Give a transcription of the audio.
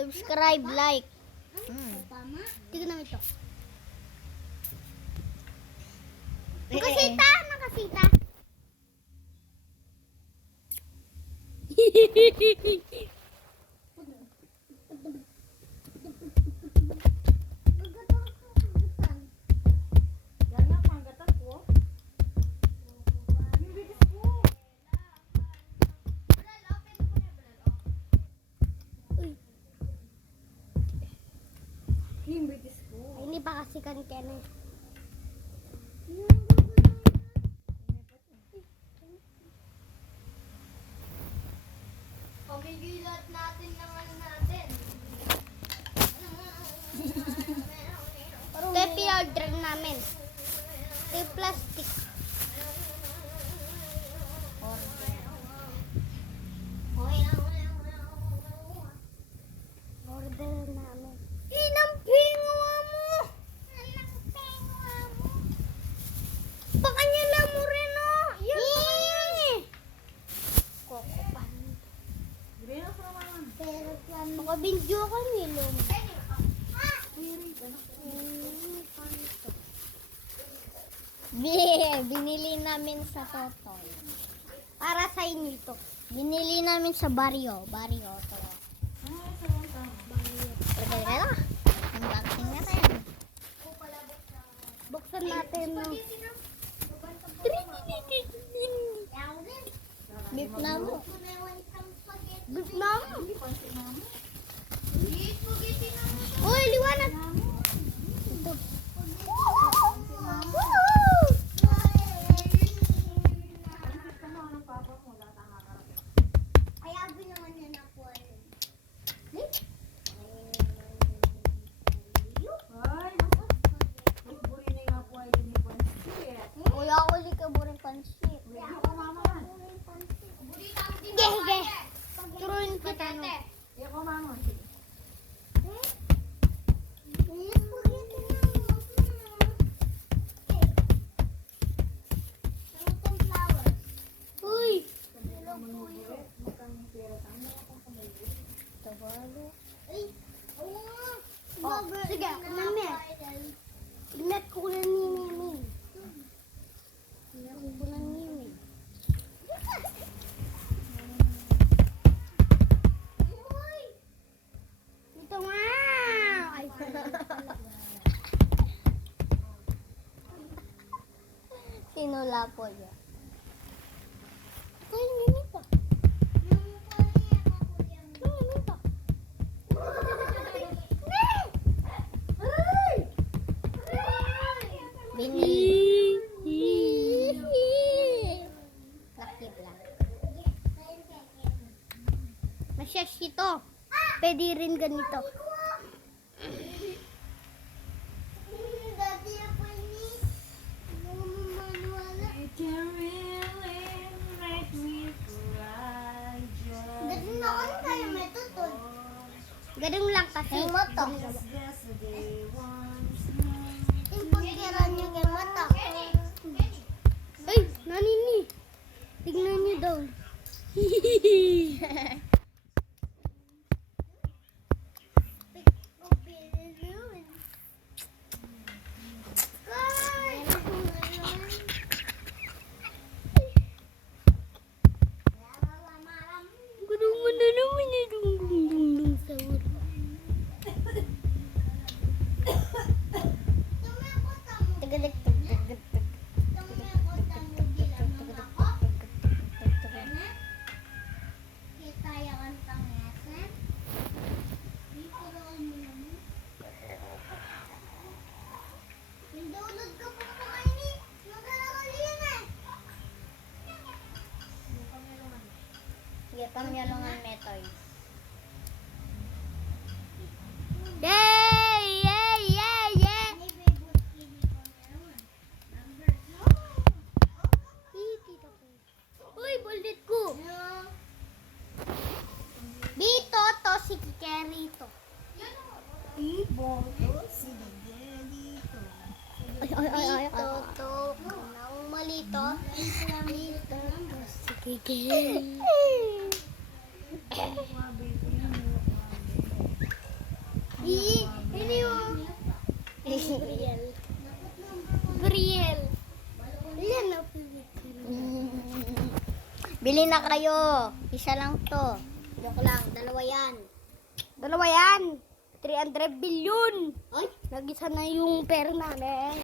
Subscribe, like. Tignan namin ito. Nakasita! Nakasita! Ini pa kasi kan Kenneth. Pagigilat natin ng ano natin. Ito yung pinag-drain namin. Ito yung plastic. Order namin. Inang pingwa mo! Inang pingwa mo! Pakanyala mo rin, oh! Yan! Koko pa. Pero makabindyo ako nilong. Binili namin sa Totoy. Para sa inyo ito. Binili namin sa Barrio. Barrio to. Teka lang. Unboxing natin. Buksan natin. Beef na mo. Beef na mo. Uy, liwanag. Ito. Kuya, ako di ka buring pansit. Gege. Turuin kita no. Uy. Oh, sige, mami. Ilat ko na ni Mimi. Ilat ko na ni Mimi. Ito nga. Ay, sinula po niya. Ay, Mimi pa. Masyas ito. Pwede rin ganito. Ganun lang kasi. Yung moto. Yung pagkiran yung mata. Ay, nanini. Tignan niyo daw. Gudungan na naman niya dung sahur. Tagalag. Pamyalungan metoy. Yay! Yay! Yay! Yay! Uy, bullet ko! Bito to si Kikerito. Bito to. Nang malito. Bito to si Kikerito. Bili na kayo. Isa lang to. Joke lang. Dalawa yan. Dalawa yan. 300 billion. Ay, Nag-isa na yung pera namin.